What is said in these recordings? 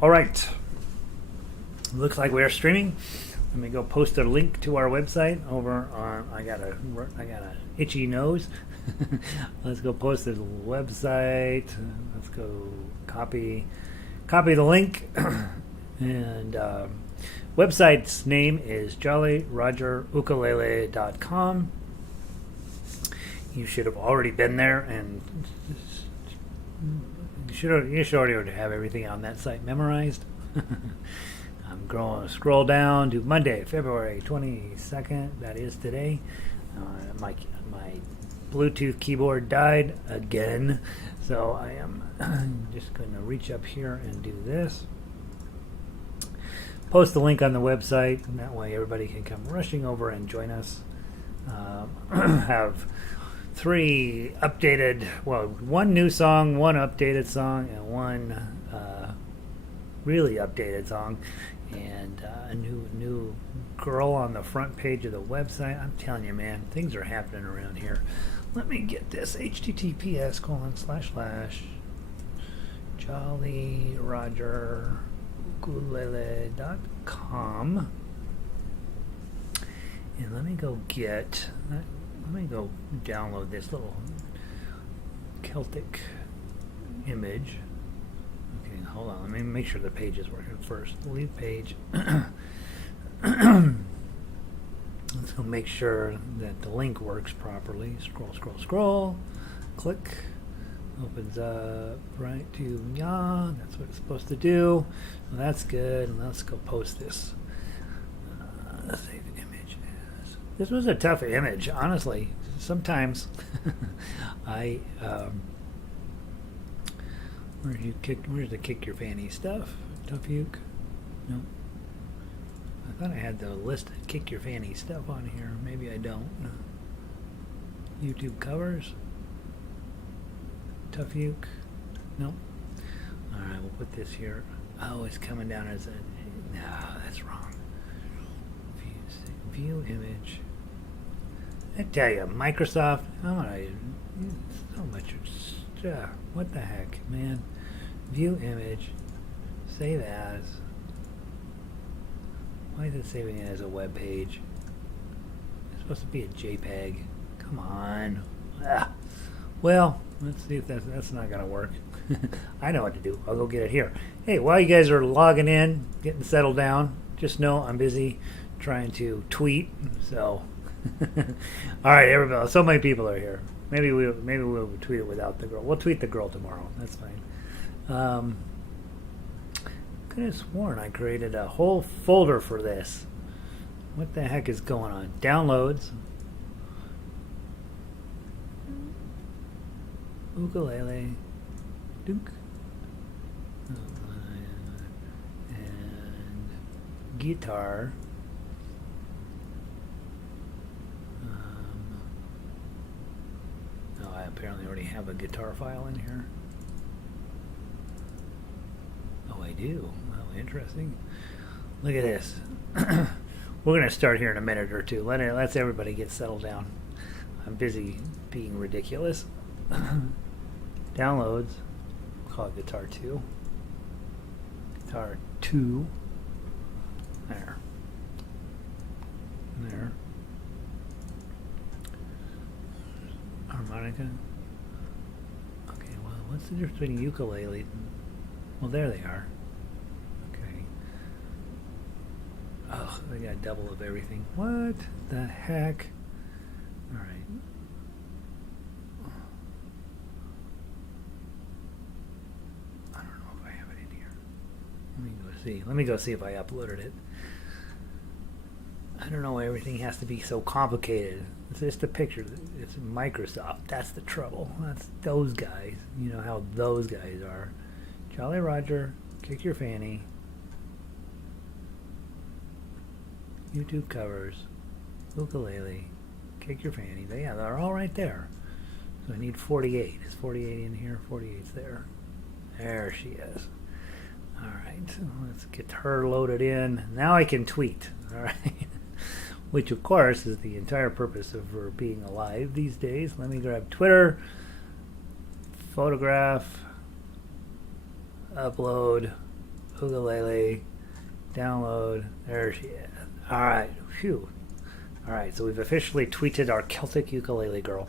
All right. Looks like we're streaming. Let me go post a link to our website over on. I got a itchy nose. Let's go post the website. Let's go copy the link. And website's name is jollyrogerukulele.com. You should have already been there, and you should already have everything on that site memorized. I'm going to scroll down to Monday, February 22nd. That is today. My Bluetooth keyboard died again, so I am just going to reach up here and do this. Post the link on the website, and that way everybody can come rushing over and join us. Have one new song, one updated song, and one really updated song, and a new girl on the front page of the website. I'm telling you, man, things are happening around here. Let me get this: https://jollyrogerukulele.com, and let me go download this little Celtic image. Okay, hold on. Let me make sure the page is working first. Leave page. Let's go make sure that the link works properly. Scroll. Click. Opens up right to that's what it's supposed to do. Well, that's good. And let's go post this. Save image as. This was a tough image, honestly. Sometimes where's the kick your fanny stuff? Tuff-uke? No. I thought I had the list of kick your fanny stuff on here. Maybe I don't. YouTube covers. Tuff-uke. Nope. Alright, we'll put this here. Oh, it's coming down as a. No, that's wrong. View image. I tell you, Microsoft. So much. What the heck, man? View image. Save as. Why is it saving it as a web page? It's supposed to be a JPEG. Come on. Well, let's see if that's not going to work. I know what to do. I'll go get it here. Hey, while you guys are logging in, getting settled down, just know I'm busy trying to tweet. So, all right, everybody. So many people are here. Maybe we'll tweet it without the girl. We'll tweet the girl tomorrow. That's fine. Could have sworn I created a whole folder for this. What the heck is going on? Downloads. Ukulele. Duke. And guitar. I apparently already have a guitar file in here. Oh, I do. Oh, interesting. Look at this. We're going to start here in a minute or two. Let's everybody get settled down. I'm busy being ridiculous. Downloads. We'll call it Guitar 2. Guitar 2. There. Harmonica. Okay, well, what's the difference between ukulele? Well, there they are. Okay. Oh, they got double of everything. What the heck? All right. I don't know if I have it in here. Let me go see if I uploaded it. I don't know why everything has to be so complicated. It's just a picture. It's Microsoft. That's the trouble. That's those guys. You know how those guys are. Jolly Roger, kick your fanny. YouTube covers. Ukulele, kick your fanny. They're all right there. So I need 48. Is 48 in here? 48's there. There she is. All right. Let's get her loaded in. Now I can tweet. All right. Which, of course, is the entire purpose of her being alive these days. Let me grab Twitter, photograph, upload, ukulele, download. There she is. All right. Phew. All right. So we've officially tweeted our Celtic ukulele girl.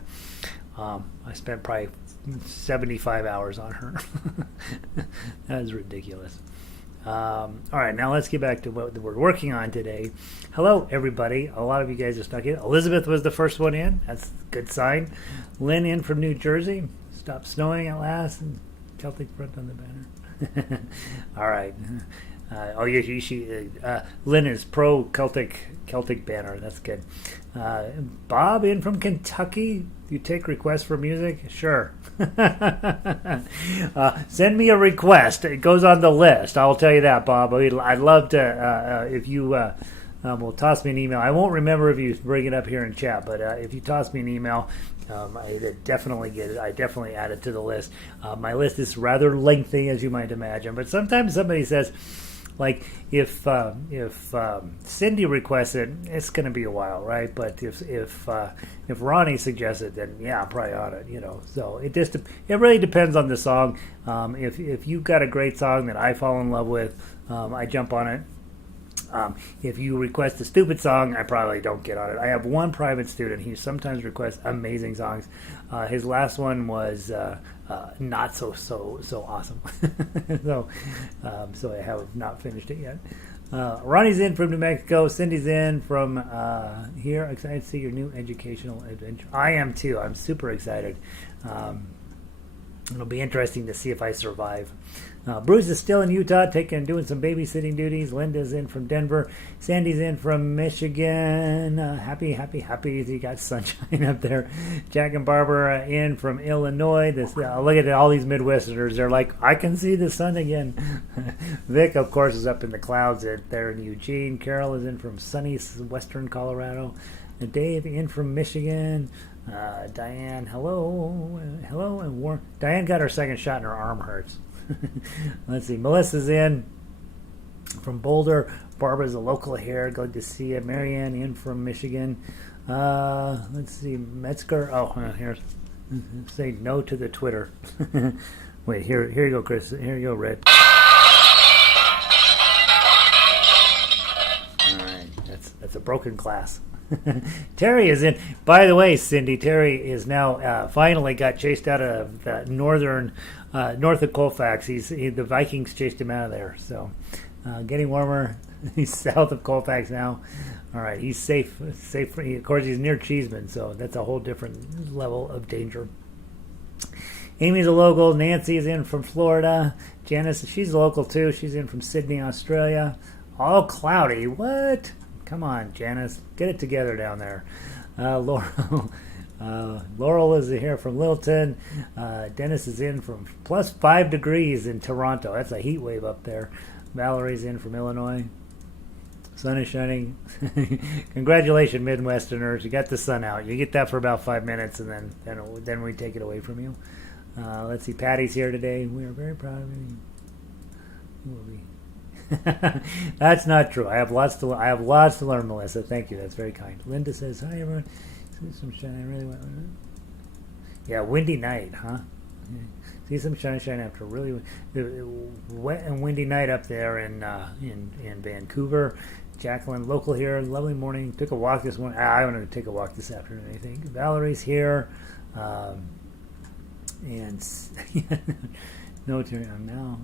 I spent probably 75 hours on her. That is ridiculous. All right, now let's get back to what we're working on today. Hello, everybody. A lot of you guys are stuck in. Elizabeth was the first one in. That's a good sign. Lynn in from New Jersey. Stopped snowing at last. And Celtic front on the banner. All right. Lynn is pro Celtic banner. That's good. Bob in from Kentucky. You take requests for music? Sure. Send me a request. It goes on the list. I'll tell you that, Bob. I'd love to, if you will toss me an email. I won't remember if you bring it up here in chat, but if you toss me an email, I definitely get it. I definitely add it to the list. My list is rather lengthy, as you might imagine, but sometimes somebody says, like, if Cindy requests it, it's going to be a while, right? But if Ronnie suggests it, then yeah, I'm probably on it, you know. So it really depends on the song. If you've got a great song that I fall in love with, I jump on it. If you request a stupid song, I probably don't get on it. I have one private student. He sometimes requests amazing songs. His last one was not so awesome. So I have not finished it yet. Ronnie's in from New Mexico. Cindy's in from here. Excited to see your new educational adventure. I am too. I'm super excited. It'll be interesting to see if I survive. Bruce is still in Utah, doing some babysitting duties. Linda's in from Denver. Sandy's in from Michigan. Happy you got sunshine up there. Jack and Barbara in from Illinois. Look at all these Midwesterners. They're like, I can see the sun again. Vic, of course, is up in the clouds there in Eugene. Carol is in from sunny western Colorado. Dave in from Michigan. Diane, hello, and Warren. Diane got her second shot and her arm hurts. Let's see. Melissa's in from Boulder. Barbara's a local here. Good to see you. Marianne in from Michigan. Let's see. Metzger. Oh, here's. Say no to the Twitter. Wait, here you go, Chris. Here you go, Red. All right, that's a broken glass. Terry is in. By the way, Cindy, Terry is now finally got chased out of the north of Colfax. The Vikings chased him out of there. So getting warmer. He's south of Colfax now. All right, he's safe. Of course, he's near Cheeseman, so that's a whole different level of danger. Amy's a local. Nancy is in from Florida. Janice, she's local too. She's in from Sydney, Australia. All cloudy. What? Come on, Janice. Get it together down there. Laurel is here from Littleton. Dennis is in from plus 5 degrees in Toronto. That's a heat wave up there. Valerie's in from Illinois. Sun is shining. Congratulations, Midwesterners. You got the sun out. You get that for about 5 minutes, and then we take it away from you. Let's see. Patty's here today. We are very proud of you. Who will be? That's not true. I have lots to learn, Melissa. Thank you. That's very kind. Linda says, hi, everyone. See some shine. I really want. Yeah, windy night, huh? Yeah. See some sunshine after really wet and windy night up there in Vancouver. Jacqueline, local here. Lovely morning. Took a walk this morning. I don't know to take a walk this afternoon. I think Valerie's here. And no, I'm now.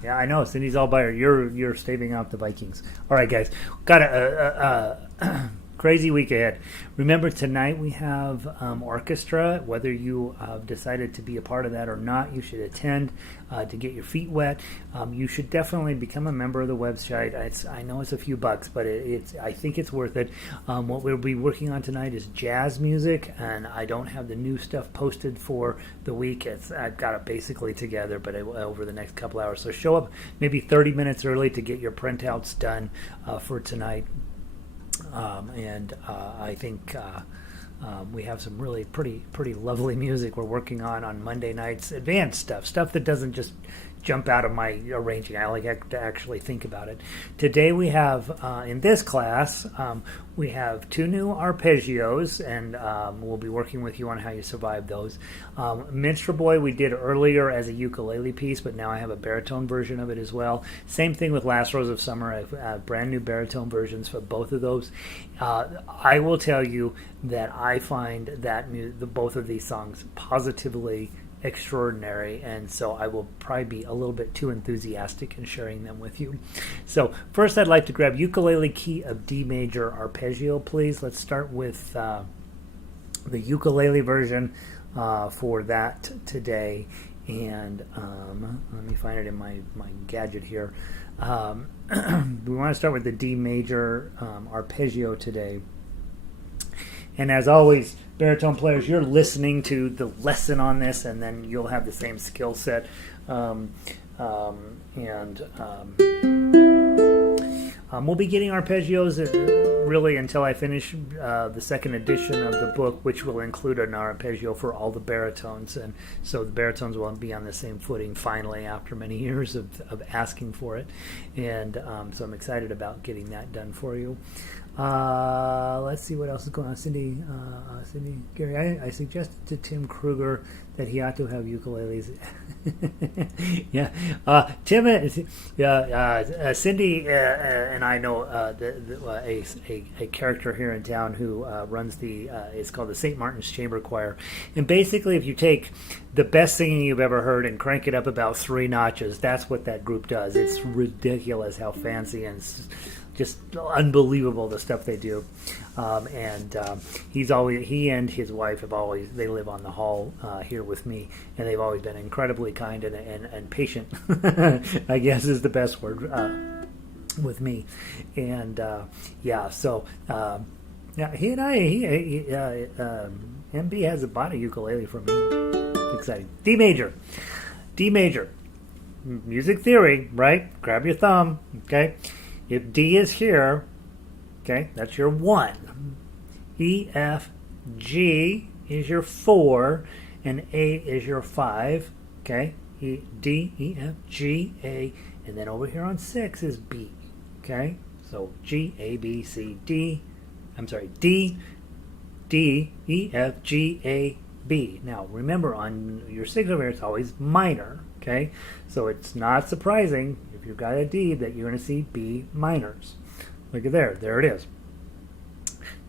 Yeah, I know. Cindy's all by her. You're staving out the Vikings. All right, guys. Got a crazy week ahead. Remember, tonight we have orchestra. Whether you have decided to be a part of that or not, you should attend to get your feet wet. You should definitely become a member of the website. I know it's a few bucks, but I think it's worth it. What we'll be working on tonight is jazz music, and I don't have the new stuff posted for the week. I've got it basically together, but over the next couple hours. So show up maybe 30 minutes early to get your printouts done for tonight. I think we have some really pretty lovely music we're working on Monday nights. Advanced stuff that doesn't just jump out of my arranging. I like to actually think about it. Today we have, in this class, we have 2 new arpeggios, and we'll be working with you on how you survive those. Minstrel Boy we did earlier as a ukulele piece, but now I have a baritone version of it as well. Same thing with Last Rose of Summer. I have brand new baritone versions for both of those. I will tell you that I find that both of these songs positively extraordinary, and so I will probably be a little bit too enthusiastic in sharing them with you. So first I'd like to grab ukulele key of D major arpeggio, please. Let's start with the ukulele version for that today, and let me find it in my gadget here. We want to start with the D major arpeggio today. And as always, baritone players, you're listening to the lesson on this, and then you'll have the same skill set. We'll be getting arpeggios really until I finish the second edition of the book, which will include an arpeggio for all the baritones. And so the baritones will be on the same footing finally after many years of asking for it. And so I'm excited about getting that done for you. Let's see what else is going on. Cindy, Gary, I suggested to Tim Kruger that he ought to have ukuleles. Yeah, Tim, Cindy and I know a character here in town who runs it's called the St. Martin's Chamber Choir. And basically, if you take the best singing you've ever heard and crank it up about 3 notches, that's what that group does. It's ridiculous how fancy and just unbelievable the stuff they do. He and his wife they live on the hall here with me, and they've always been incredibly kind and patient, I guess is the best word, with me. And so he and MB hasn't bought a ukulele for me. It's exciting. D major, music theory, right? Grab your thumb, okay? If D is here, okay, that's your 1. E, F, G is your 4, and A is your 5, okay? D, E, F, G, A, and then over here on 6 is B, okay? So G, A, B, C, D, D, E, F, G, A, B. Now, remember, on your 6 over here, it's always minor, okay? So it's not surprising if you've got a D that you're going to see B minors. Look at there it is.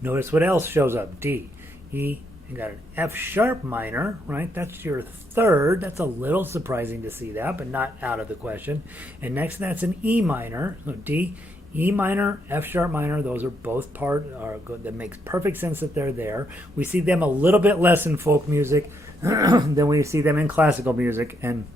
Notice what else shows up. D, E, you got an F sharp minor, right? That's your 3rd. That's a little surprising to see that, but not out of the question. And next that's an E minor. So D, E minor, F sharp minor, those are both that makes perfect sense that they're there. We see them a little bit less in folk music than we see them in classical music, and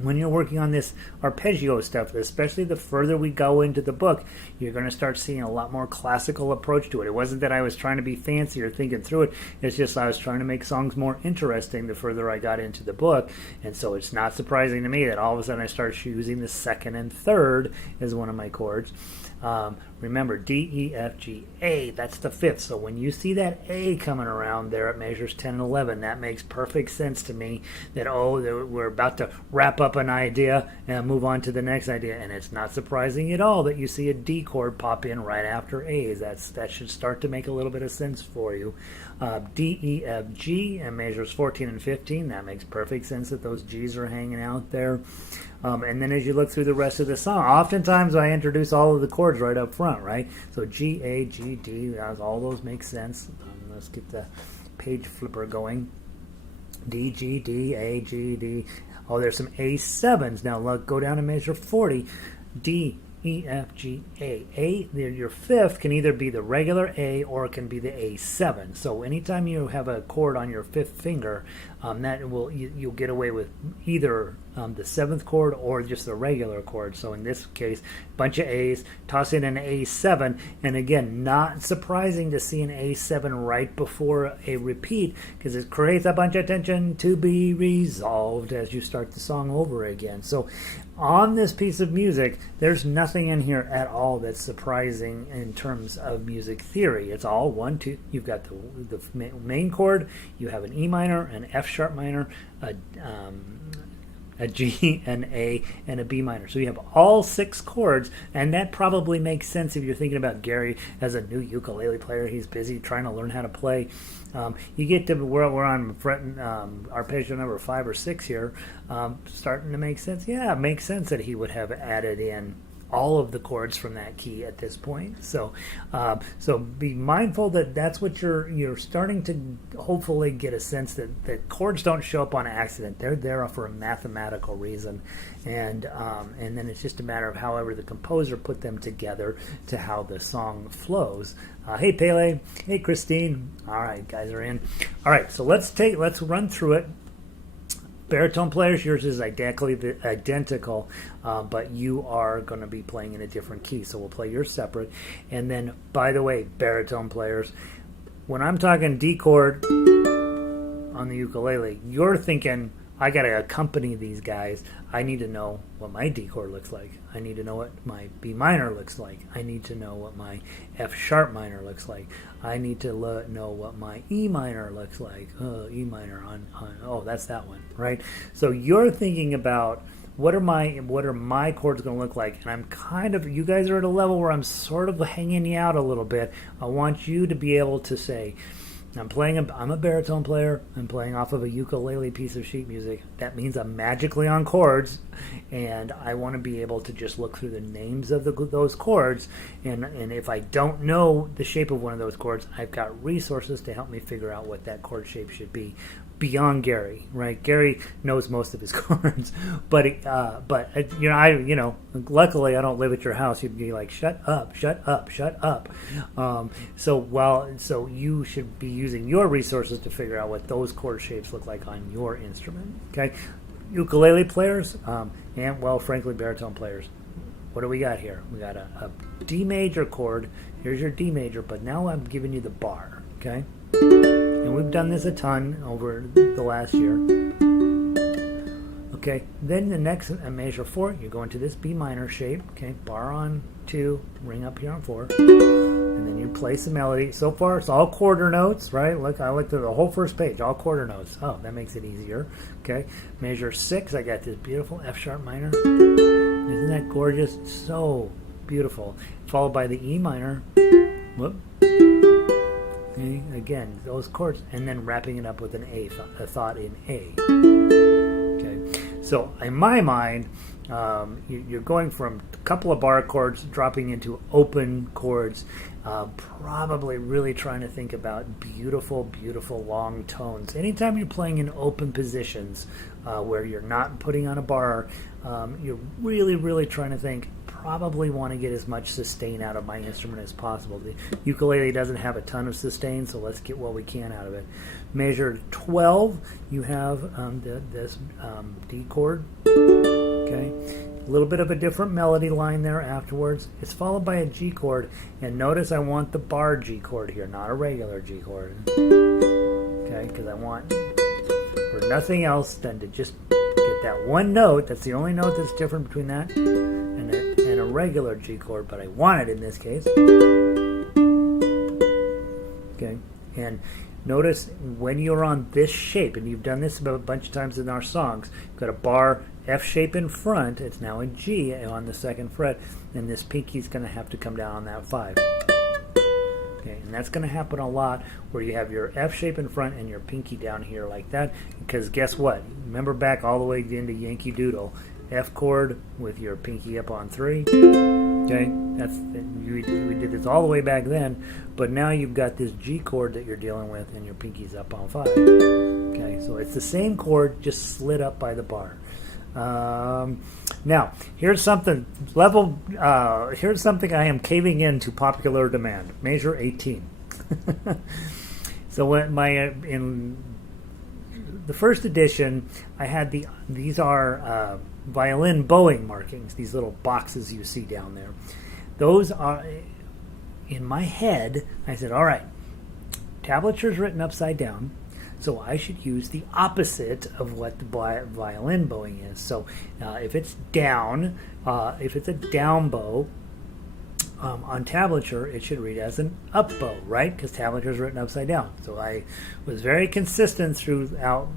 when you're working on this arpeggio stuff, especially the further we go into the book, you're going to start seeing a lot more classical approach to it. It wasn't that I was trying to be fancy or thinking through it. It's just I was trying to make songs more interesting the further I got into the book. And so it's not surprising to me that all of a sudden I start using the 2nd and 3rd as one of my chords. Remember, D, E, F, G, A, that's the 5th. So when you see that A coming around there at measures 10 and 11, that makes perfect sense to me that, we're about to wrap up an idea and move on to the next idea. And it's not surprising at all that you see a D chord pop in right after A. That should start to make a little bit of sense for you. D, E, F, G, and measures 14 and 15, that makes perfect sense that those G's are hanging out there. And then as you look through the rest of the song, oftentimes I introduce all of the chords right up front, right? So G, A, G, D, all those make sense. Let's get the page flipper going. D, G, D, A, G, D. Oh, there's some A7s. Now look, go down to measure 40. D, E, F, G, A. A, your 5th can either be the regular A or it can be the A7. So anytime you have a chord on your 5th finger, you'll get away with either the 7th chord or just the regular chord. So in this case, bunch of A's, toss in an A7, and again, not surprising to see an A7 right before a repeat because it creates a bunch of tension to be resolved as you start the song over again. So on this piece of music, there's nothing in here at all that's surprising in terms of music theory. It's all 1, 2. You've got the main chord, you have an E minor, an F sharp minor, a a G, an A, and a B minor. So you have all 6 chords, and that probably makes sense if you're thinking about Gary as a new ukulele player. He's busy trying to learn how to play. You get to where we're on arpeggio number 5 or 6 here, starting to make sense. Yeah, it makes sense that he would have added in all of the chords from that key at this point. So so be mindful that that's what you're starting to hopefully get a sense that chords don't show up on accident. They're there for a mathematical reason, and then it's just a matter of however the composer put them together to how the song flows. Hey Pele, hey Christine. All right, guys are in. All right, so let's run through it. Baritone players, yours is identical, but you are going to be playing in a different key, so we'll play yours separate. And then, by the way, baritone players, when I'm talking D chord on the ukulele, you're thinking, I got to accompany these guys. I need to know what my D chord looks like. I need to know what my B minor looks like. I need to know what my F sharp minor looks like. I need to know what my E minor looks like. E minor on oh, that's that one, right? So you're thinking about what are my chords going to look like, and I'm kind of, you guys are at a level where I'm sort of hanging you out a little bit. I want you to be able to say, I'm a baritone player. I'm playing off of a ukulele piece of sheet music. That means I'm magically on chords, and I want to be able to just look through the names of those chords, and if I don't know the shape of one of those chords, I've got resources to help me figure out what that chord shape should be. Beyond Gary, right? Gary knows most of his chords, but luckily I don't live at your house. You'd be like, shut up, shut up, shut up. So you should be using your resources to figure out what those chord shapes look like on your instrument. Okay, ukulele players, and frankly, baritone players. What do we got here? We got a D major chord. Here's your D major, but now I'm giving you the bar. Okay. And we've done this a ton over the last year. Okay, then the next measure 4, you're going to this B minor shape. Okay, bar on 2, ring up here on 4, and then you play some melody. So far, it's all quarter notes, right? Look, I looked at the whole first page, all quarter notes. Oh, that makes it easier. Okay, measure 6, I got this beautiful F sharp minor. Isn't that gorgeous? So beautiful. Followed by the E minor. Whoop. Okay, again, those chords, and then wrapping it up with an A, a thought in A. Okay, so in my mind, you're going from a couple of bar chords, dropping into open chords, probably really trying to think about beautiful, beautiful long tones. Anytime you're playing in open positions where you're not putting on a bar, you're really, really trying to think, probably want to get as much sustain out of my instrument as possible. The ukulele doesn't have a ton of sustain, so let's get what we can out of it. Measure 12, you have this D chord. Okay, a little bit of a different melody line there afterwards. It's followed by a G chord, and notice I want the bar G chord here, not a regular G chord. Okay, because I want for nothing else than to just get that one note. That's the only note that's different between that and a regular G chord, but I want it in this case. Okay, and notice when you're on this shape, and you've done this a bunch of times in our songs, you've got a bar F shape in front, it's now a G on the 2nd fret, and this pinky's going to have to come down on that 5. Okay, and that's going to happen a lot where you have your F shape in front and your pinky down here like that, because guess what? Remember back all the way into Yankee Doodle, F chord with your pinky up on 3. Okay, we did this all the way back then, but now you've got this G chord that you're dealing with, and your pinky's up on 5. Okay, so it's the same chord, just slid up by the bar. Now, here's something here's something I am caving into popular demand. Measure 18. So when in the first edition, I had these are violin Boeing markings, these little boxes you see down there. Those are, in my head, I said, all right, tablature's written upside down, so I should use the opposite of what the violin bowing is. So if it's down, if it's a down bow, on tablature, it should read as an up bow, right? Because tablature is written upside down. So I was very consistent throughout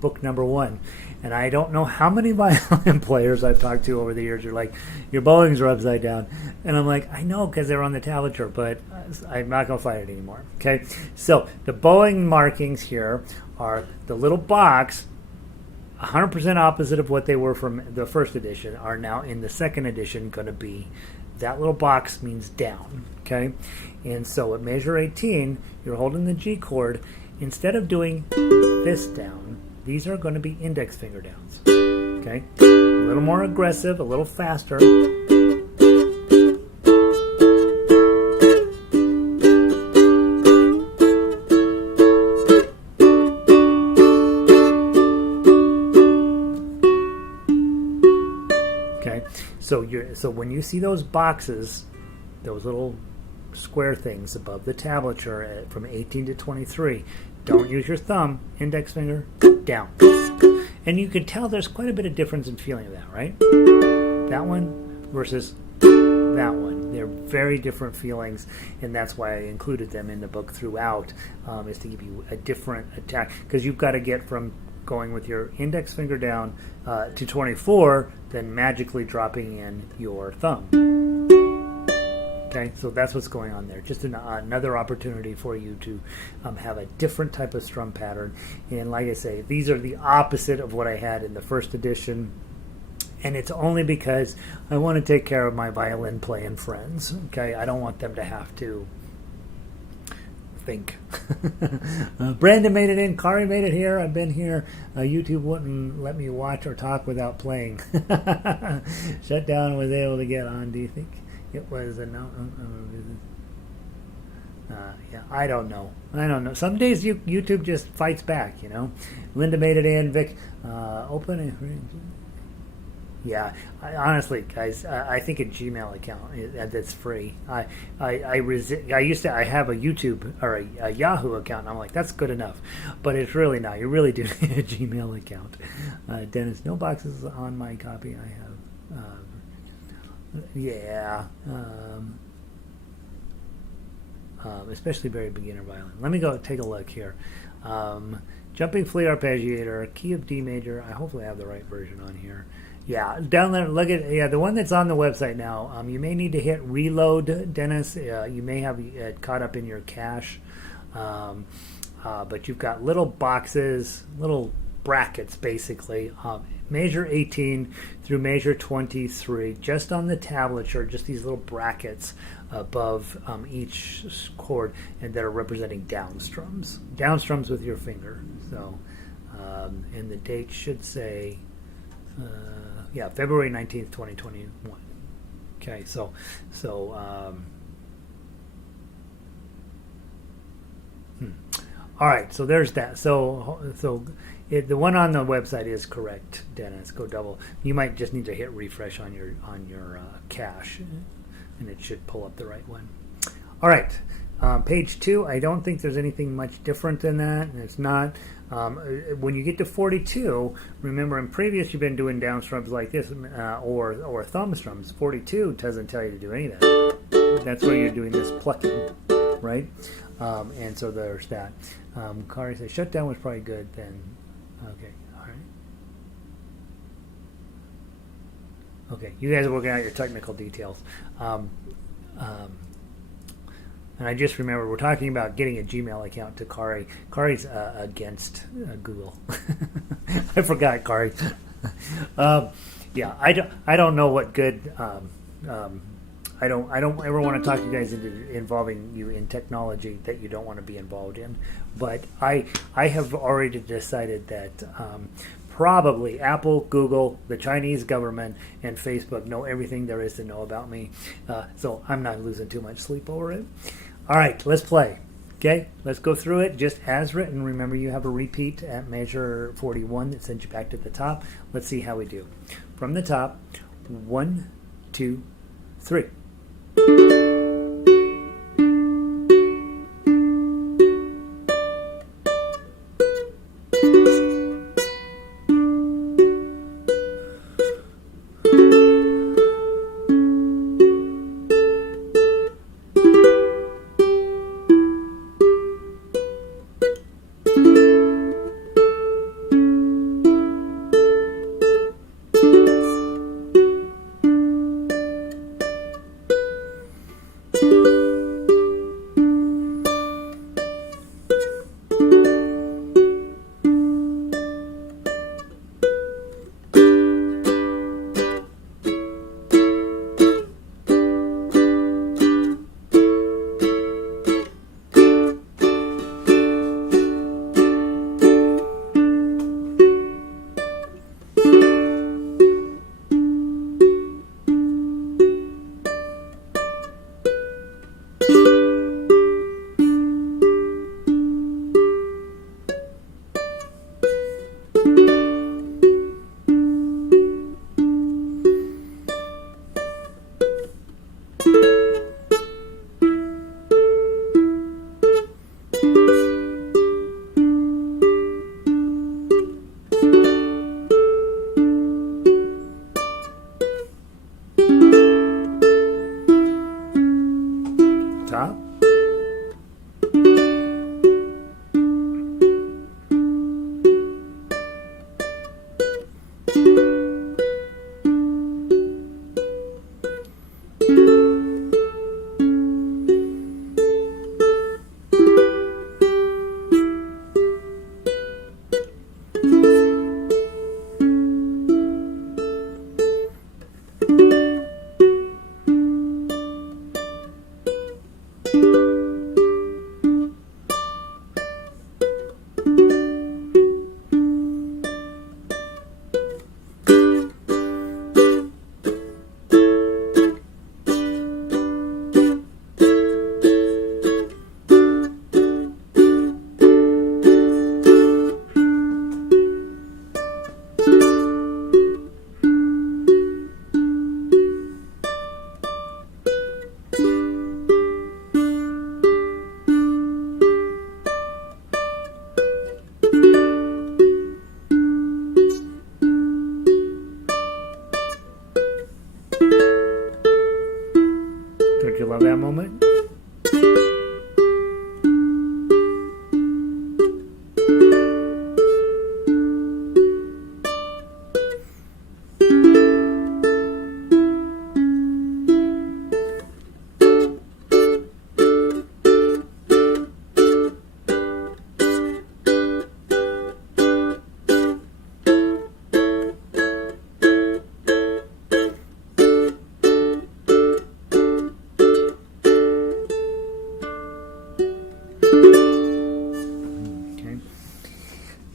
book number 1. And I don't know how many violin players I've talked to over the years are like, your bowings are upside down. And I'm like, I know because they're on the tablature, but I'm not going to fight it anymore. Okay, so the bowing markings here are the little box, 100% opposite of what they were from the first edition, are now in the second edition going to be, that little box means down. Okay, and so at measure 18, you're holding the G chord. Instead of doing this down, these are going to be index finger downs. Okay, a little more aggressive, a little faster. Okay, so when you see those boxes, those little square things above the tablature from 18 to 23, don't use your thumb, index finger, down. And you can tell there's quite a bit of difference in feeling of that, right? That one versus that one. They're very different feelings, and that's why I included them in the book throughout, is to give you a different attack. Because you've got to get from going with your index finger down to 24, then magically dropping in your thumb. Okay, so that's what's going on there. Just another opportunity for you to have a different type of strum pattern. And like I say, these are the opposite of what I had in the first edition. And it's only because I want to take care of my violin playing friends. Okay, I don't want them to have to think. Brandon made it in, Kari made it here, I've been here. YouTube wouldn't let me watch or talk without playing. Shut down, was able to get on, do you think? It was a no. Yeah, I don't know. Some days YouTube just fights back, you know. Linda made it in. Vic, open it. Yeah, honestly, guys, I think a Gmail account that's free. I used to. I have a YouTube or a Yahoo account, and I'm like, that's good enough, but it's really not. You really do need a Gmail account. Dennis, no boxes on my copy. I have. Especially very beginner violin. Let me go take a look here. Jumping Flea Arpeggiator, key of D major. I hopefully have the right version on here. Yeah, down there, look at, the one that's on the website now. You may need to hit reload, Dennis. You may have it caught up in your cache. But you've got little boxes, little brackets, basically. Measure 18 through measure 23, just on the tablature, just these little brackets above each chord, and that are representing downstrums with your finger. So, and the date should say, February 19th, 2021. Okay, so all right, so there's that. So the one on the website is correct, Dennis. Go double. You might just need to hit refresh on your cache, and it should pull up the right one. All right, page 2. I don't think there's anything much different than that, and it's not. When you get to 42, remember in previous you've been doing down strums like this, or thumb strums. 42 doesn't tell you to do any of that. That's where you're doing this plucking, right? And so there's that. Kari says shutdown was probably good then. Okay, all right. Okay, you guys are working out your technical details. And I just remember we're talking about getting a Gmail account to Kari. Kari's against Google. I forgot Kari. I don't know what good. I don't ever want to talk you guys into involving you in technology that you don't want to be involved in. But I have already decided that probably Apple, Google, the Chinese government, and Facebook know everything there is to know about me. So I'm not losing too much sleep over it. All right, let's play. Okay, let's go through it just as written. Remember, you have a repeat at measure 41 that sends you back to the top. Let's see how we do. From the top, 1, 2, 3. Top. Don't you love that moment?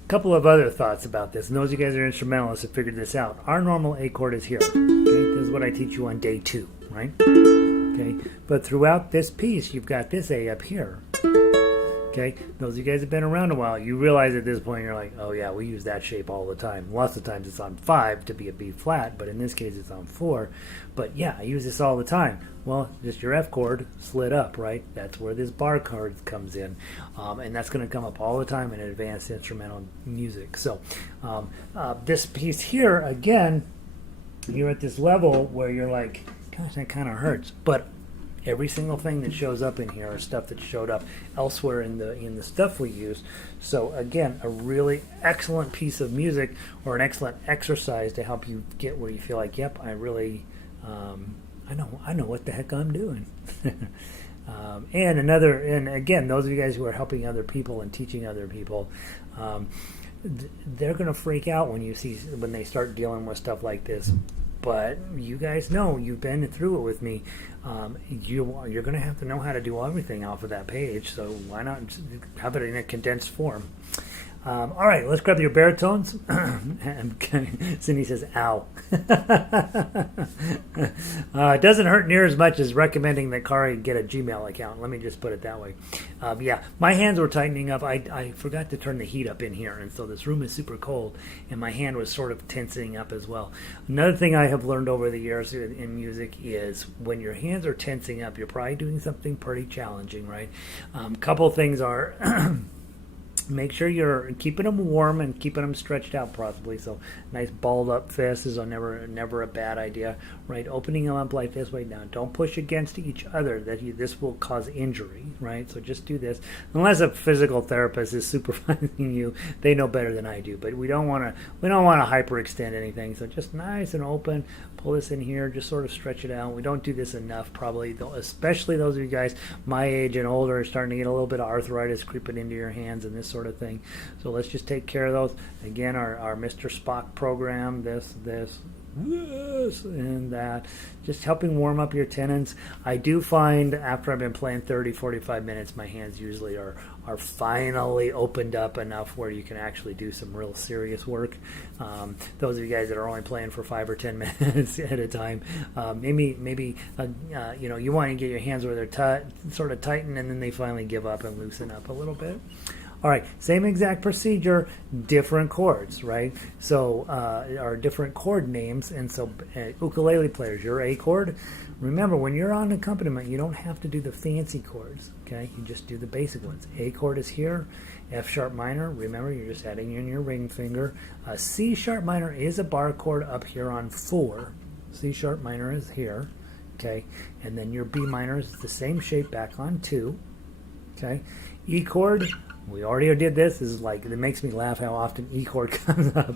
Couple of other thoughts about this, and those of you guys that are instrumentalists have figured this out. Our normal A chord is here. Okay, this is what I teach you on day 2, right? Okay, but throughout this piece, you've got this A up here. Okay, those of you guys have been around a while, you realize at this point you're like, oh yeah, we use that shape all the time. Lots of times it's on 5 to be a B flat, but in this case it's on 4. But yeah, I use this all the time. Well, just your F chord slid up, right? That's where this bar chord comes in, and that's going to come up all the time in advanced instrumental music. So this piece here, again, you're at this level where you're like, gosh, that kind of hurts, but every single thing that shows up in here is stuff that showed up elsewhere in the stuff we use. So again, a really excellent piece of music or an excellent exercise to help you get where you feel like, yep, I really, I know what the heck I'm doing. And again, those of you guys who are helping other people and teaching other people, they're going to freak out when they start dealing with stuff like this. But you guys know, you've been through it with me. You're going to have to know how to do everything off of that page. So why not have it in a condensed form? All right, let's grab your baritones. Cindy says, ow. It doesn't hurt near as much as recommending that Kari get a Gmail account. Let me just put it that way. Yeah, my hands were tightening up. I forgot to turn the heat up in here, and so this room is super cold, and my hand was sort of tensing up as well. Another thing I have learned over the years in music is when your hands are tensing up, you're probably doing something pretty challenging, right? Couple things are... Make sure you're keeping them warm and keeping them stretched out possibly. So nice balled up fists is never a bad idea, right? Opening them up like this way down. Don't push against each other. This will cause injury, right? So just do this. Unless a physical therapist is supervising you, they know better than I do. But we don't want to hyperextend anything. So just nice and open. Pull this in here. Just sort of stretch it out. We don't do this enough, probably, especially those of you guys my age and older are starting to get a little bit of arthritis creeping into your hands and this sort of thing. So let's just take care of those. Again, our Mr. Spock program, this, and that, just helping warm up your tendons. I do find after I've been playing 30-45 minutes, my hands usually are finally opened up enough where you can actually do some real serious work. Those of you guys that are only playing for 5 or 10 minutes at a time, maybe you want to get your hands where they're sort of tighten, and then they finally give up and loosen up a little bit. All right, same exact procedure, different chords, right? So, or different chord names. And so, ukulele players, your A chord. Remember, when you're on accompaniment, you don't have to do the fancy chords, okay? You just do the basic ones. A chord is here, F sharp minor. Remember, you're just adding in your ring finger. C sharp minor is a bar chord up here on 4. C sharp minor is here, okay? And then your B minor is the same shape back on 2, okay? E chord, we already did this. This is like, it makes me laugh how often E chord comes up.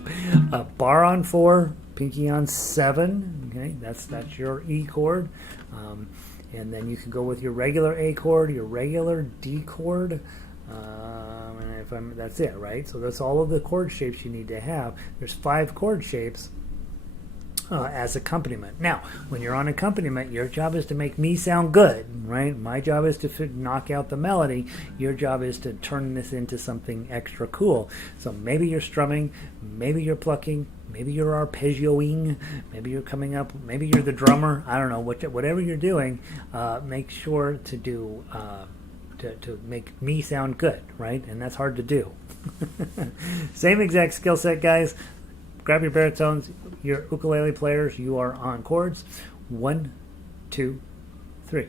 Bar on 4, pinky on 7, okay? That's your E chord. And then you can go with your regular A chord, your regular D chord, and that's it, right? So that's all of the chord shapes you need to have. There's 5 chord shapes as accompaniment. Now, when you're on accompaniment, your job is to make me sound good, right? My job is to knock out the melody. Your job is to turn this into something extra cool. So maybe you're strumming, maybe you're plucking, maybe you're arpeggioing, maybe you're coming up, maybe you're the drummer. I don't know, whatever you're doing, make sure to do to make me sound good, right? And that's hard to do. Same exact skill set, guys. Grab your baritones, your ukulele players, you are on chords. 1, 2, 3.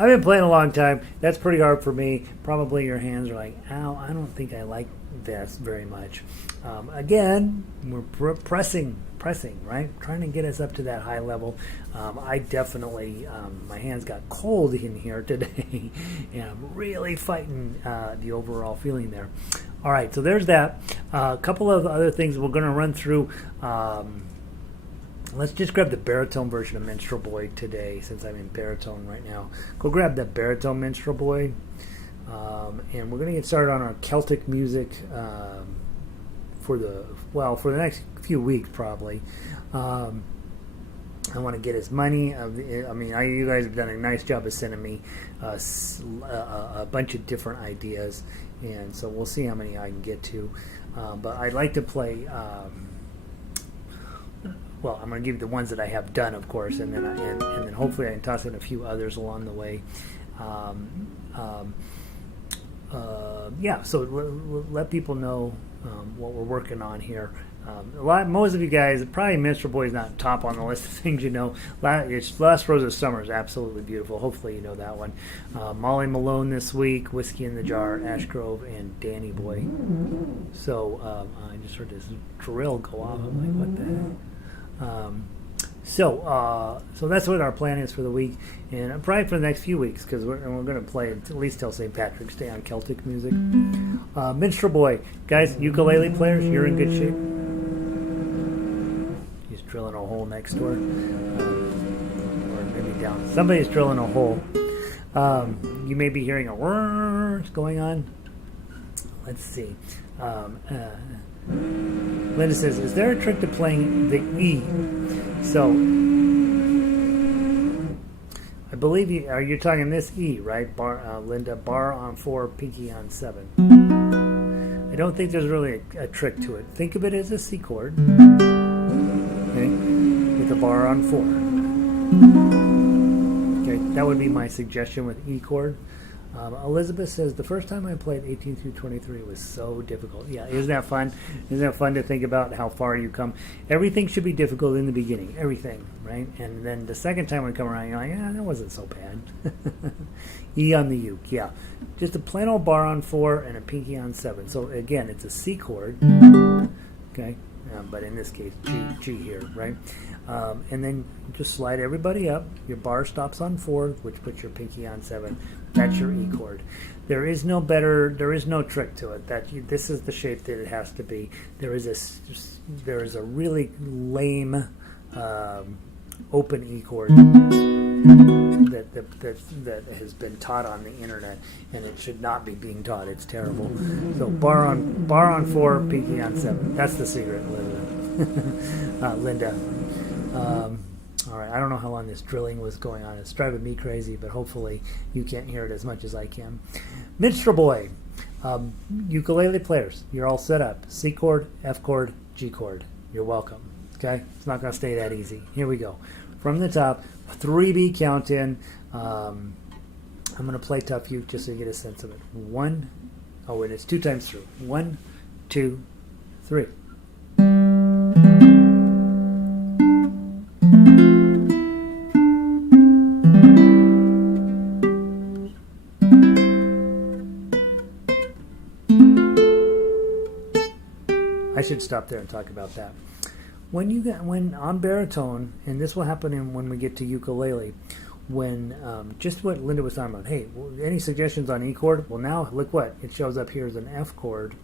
I've been playing a long time. That's pretty hard for me. Probably your hands are like, ow, I don't think I like this very much. Again, we're pressing, right? Trying to get us up to that high level. I definitely, my hands got cold in here today, and I'm really fighting the overall feeling there. All right, so there's that. A couple of other things we're going to run through. Let's just grab the baritone version of Minstrel Boy today, since I'm in baritone right now. Go grab that baritone Minstrel Boy. And we're going to get started on our Celtic music for the next few weeks probably. I want to get as many. You guys have done a nice job of sending me a bunch of different ideas, and so we'll see how many I can get to. But I'd like to play. I'm going to give you the ones that I have done, of course, and then hopefully I can toss in a few others along the way. So let people know what we're working on here. Most of you guys, probably Minstrel Boy is not top on the list of things you know. Last Rose of Summer is absolutely beautiful. Hopefully you know that one. Molly Malone this week, Whiskey in the Jar, Ash Grove, and Danny Boy. So I just heard this drill go off. I'm like, what the heck? So that's what our plan is for the week, and probably for the next few weeks, because we're going to play at least till St. Patrick's Day on Celtic music. Minstrel Boy, guys, ukulele players, you're in good shape. He's drilling a hole next door, or maybe down. Somebody's drilling a hole. You may be hearing a whirr going on. Let's see. Linda says, is there a trick to playing the E? So, I believe you're talking this E, right? Linda, bar on 4, pinky on 7. I don't think there's really a trick to it. Think of it as a C chord, okay, with a bar on 4. Okay, that would be my suggestion with E chord. Elizabeth says, the first time I played 18 through 23 was so difficult. Yeah, isn't that fun? Isn't that fun to think about how far you come? Everything should be difficult in the beginning. Everything, right? And then the second time we come around, you're like, that wasn't so bad. E on the uke, yeah. Just a plain old bar on 4 and a pinky on 7. So again, it's a C chord, okay? But in this case, G here, right? And then just slide everybody up. Your bar stops on 4, which puts your pinky on 7. That's your E chord. There is no trick to it. This is the shape that it has to be. There is a really lame open E chord that has been taught on the internet, and it should not be being taught. It's terrible. So bar on 4, pinky on 7. That's the secret, Linda. All right, I don't know how long this drilling was going on. It's driving me crazy, but hopefully you can't hear it as much as I can. Minstrel Boy, ukulele players, you're all set up. C chord, F chord, G chord. You're welcome. Okay, it's not going to stay that easy. Here we go. From the top, 3-beat count in. I'm going to play Tuff Uke just so you get a sense of it. And it's 2 times through. 1, 2, 3. I should stop there and talk about that. When on baritone, and this will happen when we get to ukulele, when just what Linda was talking about. Hey, any suggestions on E chord? Well, now look what it shows up here as an F chord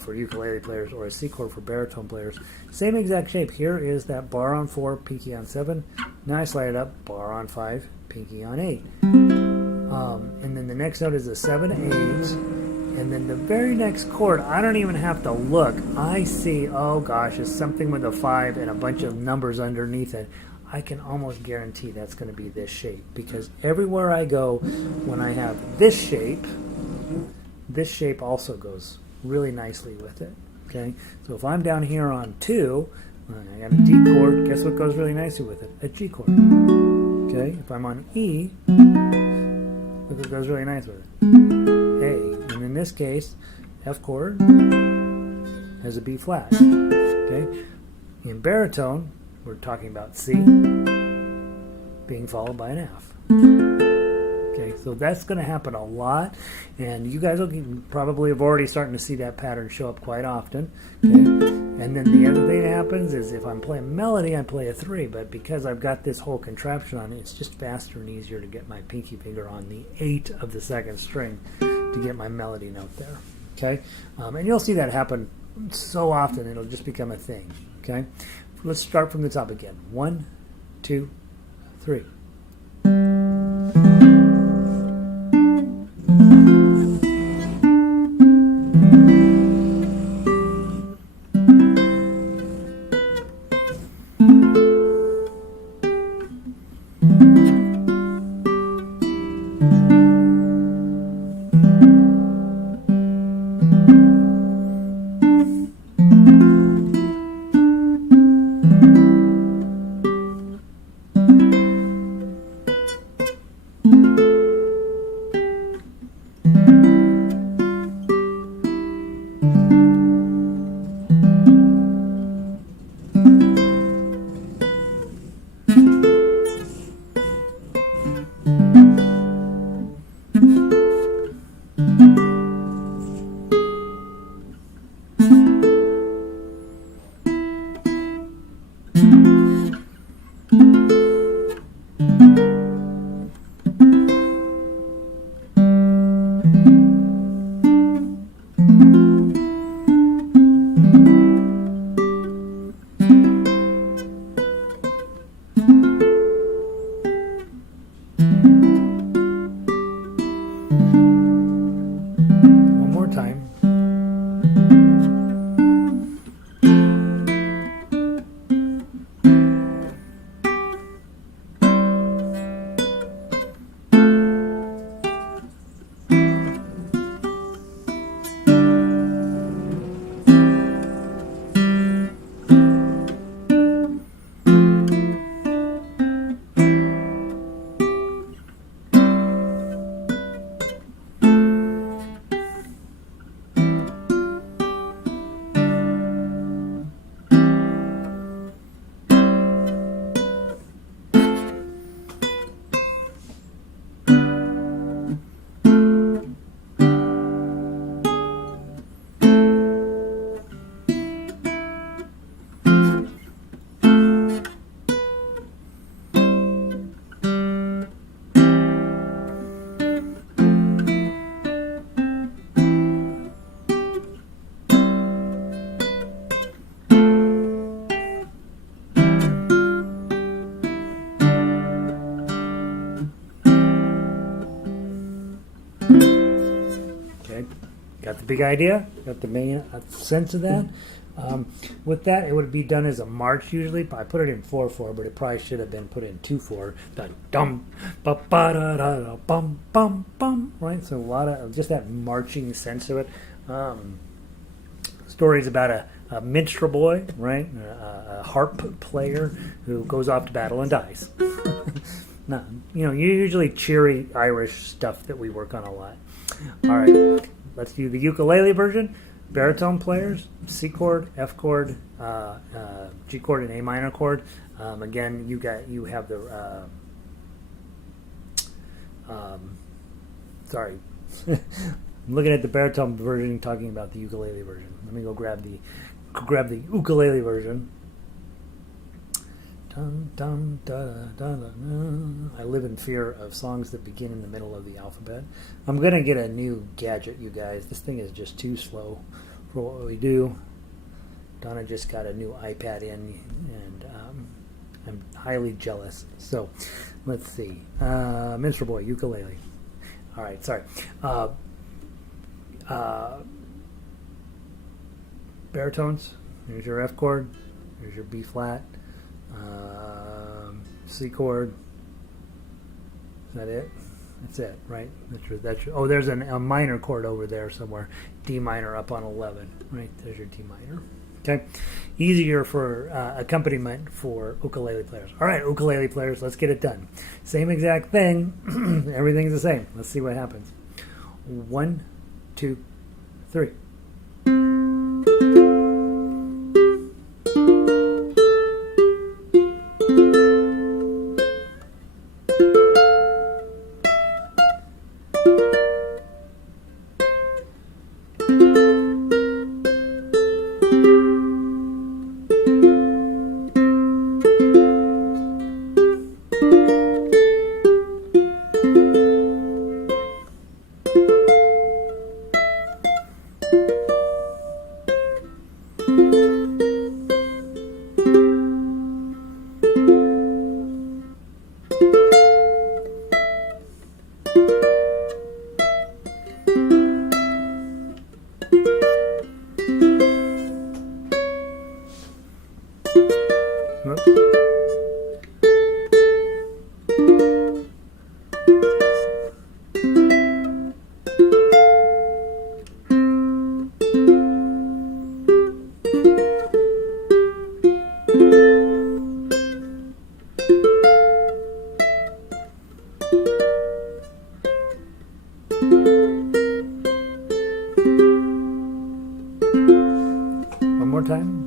for ukulele players, or a C chord for baritone players. Same exact shape. Here is that bar on 4, pinky on 7. Now I slide it up, bar on 5, pinky on 8. And then the next note is a 7/8. And then the very next chord, I don't even have to look. I see, oh gosh, it's something with a 5 and a bunch of numbers underneath it. I can almost guarantee that's going to be this shape, because everywhere I go, when I have this shape also goes really nicely with it. Okay, so if I'm down here on 2, I got a D chord. Guess what goes really nicely with it? A G chord. Okay, if I'm on E, look what goes really nice with it. A. And in this case, F chord has a B flat. Okay, in baritone, we're talking about C being followed by an F. Okay, Okay, so that's going to happen a lot, and you guys will probably have already starting to see that pattern show up quite often. Okay? And then the other thing that happens is if I'm playing melody, I play a 3, but because I've got this whole contraption on it, it's just faster and easier to get my pinky finger on the 8 of the 2nd string to get my melody note there. Okay, and you'll see that happen so often it'll just become a thing. Okay, let's start from the top again. 1, 2, 3. Got the big idea? Got the main sense of that? With that, it would be done as a march usually. I put it in 4/4, but it probably should have been put in 2/4. Dum ba ba da da da bum bum bum. Right, so a lot of just that marching sense of it. Stories about a minstrel boy, right, a harp player who goes off to battle and dies. No, usually cheery Irish stuff that we work on a lot. All right. Let's do the ukulele version. Baritone players, C chord, F chord, G chord, and A minor chord. Again, you have the sorry, I'm looking at the baritone version, talking about the ukulele version. Let me go grab the ukulele version. Dun, dun, da, da, da, da. I live in fear of songs that begin in the middle of the alphabet. I'm going to get a new gadget, you guys. This thing is just too slow for what we do. Donna just got a new iPad in, and I'm highly jealous. So, let's see. Minstrel Boy, ukulele. All right, sorry. Baritones. There's your F chord. There's your B flat. C chord. Is that it? That's it, right? Oh, there's a minor chord over there somewhere. D minor up on 11. Right, there's your D minor. Okay, easier for accompaniment for ukulele players. All right, ukulele players, let's get it done. Same exact thing. Everything's the same. Let's see what happens. 1, 2, 3. One more time.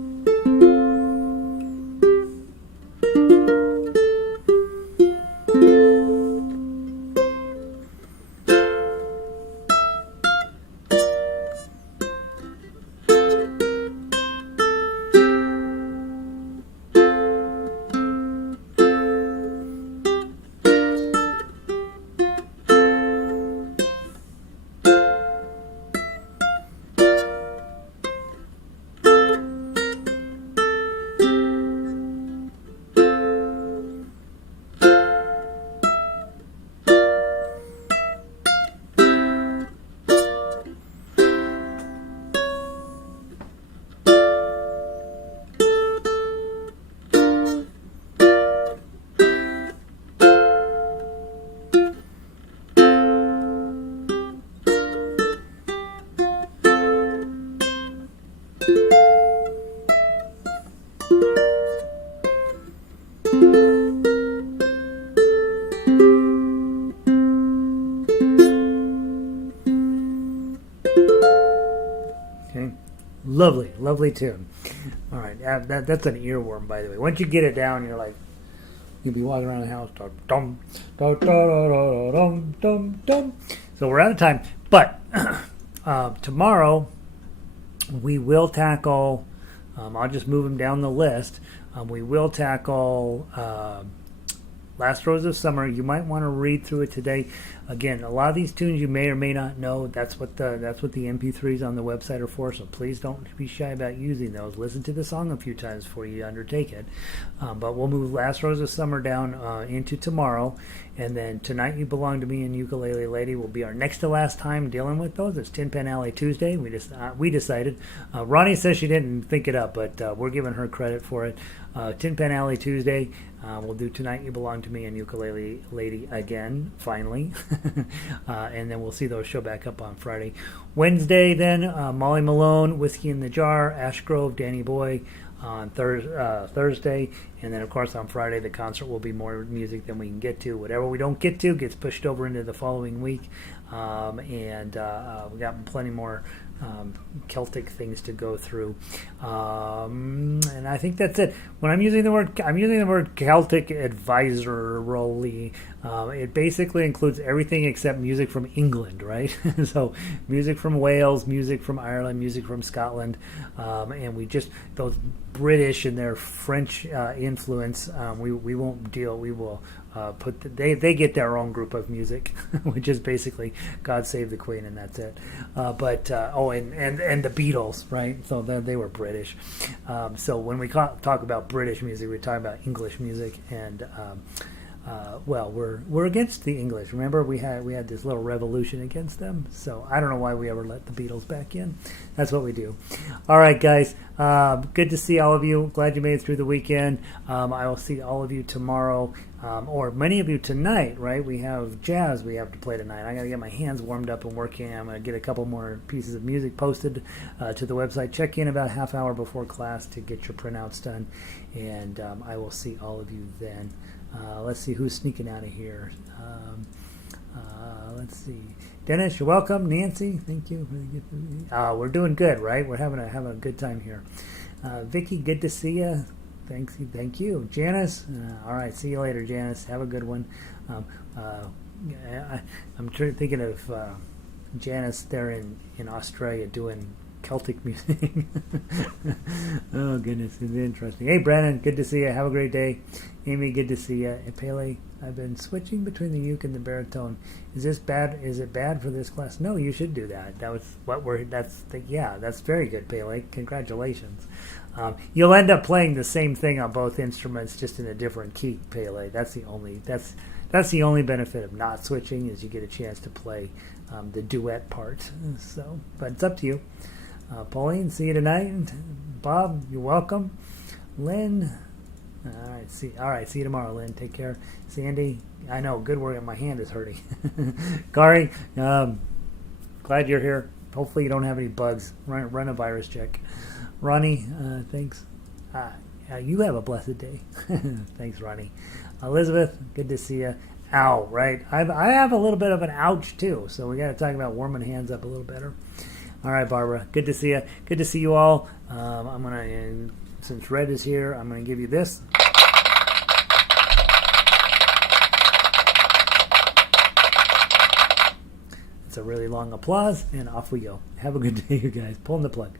Lovely, lovely tune. All right, that's an earworm, by the way. Once you get it down, you're like, you'll be walking around the house, dum, dum, dum, dum, dum, dum. So we're out of time, but tomorrow we will tackle. I'll just move them down the list. We will tackle Last Rose of Summer. You might want to read through it today. Again, a lot of these tunes you may or may not know. That's what the MP3s on the website are for. So please don't be shy about using those. Listen to the song a few times before you undertake it. But we'll move Last Rose of Summer down into tomorrow, and then Tonight You Belong to Me and Ukulele Lady will be our next to last time dealing with those. It's Tin Pan Alley Tuesday. We decided. Ronnie says she didn't think it up, but we're giving her credit for it. Tin Pan Alley Tuesday. We'll do Tonight You Belong to Me and Ukulele Lady again, finally. And then we'll see those show back up on Friday. Wednesday, then, Molly Malone, Whiskey in the Jar, Ash Grove, Danny Boy on Thursday. And then, of course, on Friday, the concert will be more music than we can get to. Whatever we don't get to gets pushed over into the following week. We got plenty more Celtic things to go through, and I think that's it. When I'm using the word Celtic advisorily. It basically includes everything except music from England, right? So music from Wales, music from Ireland, music from Scotland, and we just those British and their French influence. We won't deal. We will. They get their own group of music, which is basically God Save the Queen, and that's it. And the Beatles, right? So they were British. So when we talk about British music, we talk about English music, and we're against the English. Remember, we had this little revolution against them. So I don't know why we ever let the Beatles back in. That's what we do. All right, guys. Good to see all of you. Glad you made it through the weekend. I will see all of you tomorrow, or many of you tonight. Right? We have jazz we have to play tonight. I got to get my hands warmed up and working. I'm going to get a couple more pieces of music posted to the website. Check in about half hour before class to get your printouts done, and I will see all of you then. Let's see who's sneaking out of here. Let's see. Dennis, you're welcome. Nancy, thank you. We're doing good, right? We're having a good time here. Vicky, good to see you. Thank you. Janice, all right. See you later, Janice. Have a good one. I'm thinking of Janice there in Australia doing Celtic music. Oh goodness, it's interesting. Hey Brandon, good to see you. Have a great day. Amy, good to see you. And Pele, I've been switching between the uke and the baritone. Is this bad? Is it bad for this class? No, you should do that. That was what we're. That's very good, Pele. Congratulations. You'll end up playing the same thing on both instruments, just in a different key, Pele. That's the only benefit of not switching, is you get a chance to play the duet part. So, but it's up to you. Pauline, see you tonight. Bob, you're welcome. Lynn, all right, see you tomorrow, Lynn. Take care. Sandy, I know, good work. My hand is hurting. Kari, glad you're here. Hopefully you don't have any bugs. Run a virus check. Ronnie, thanks. You have a blessed day. Thanks, Ronnie. Elizabeth, good to see you. Ow, right? I have a little bit of an ouch too, so we got to talk about warming hands up a little better. All right, Barbara, good to see you. Good to see you all. I'm gonna, since Red is here, I'm gonna give you this. It's a really long applause, and off we go. Have a good day, you guys. Pulling the plug.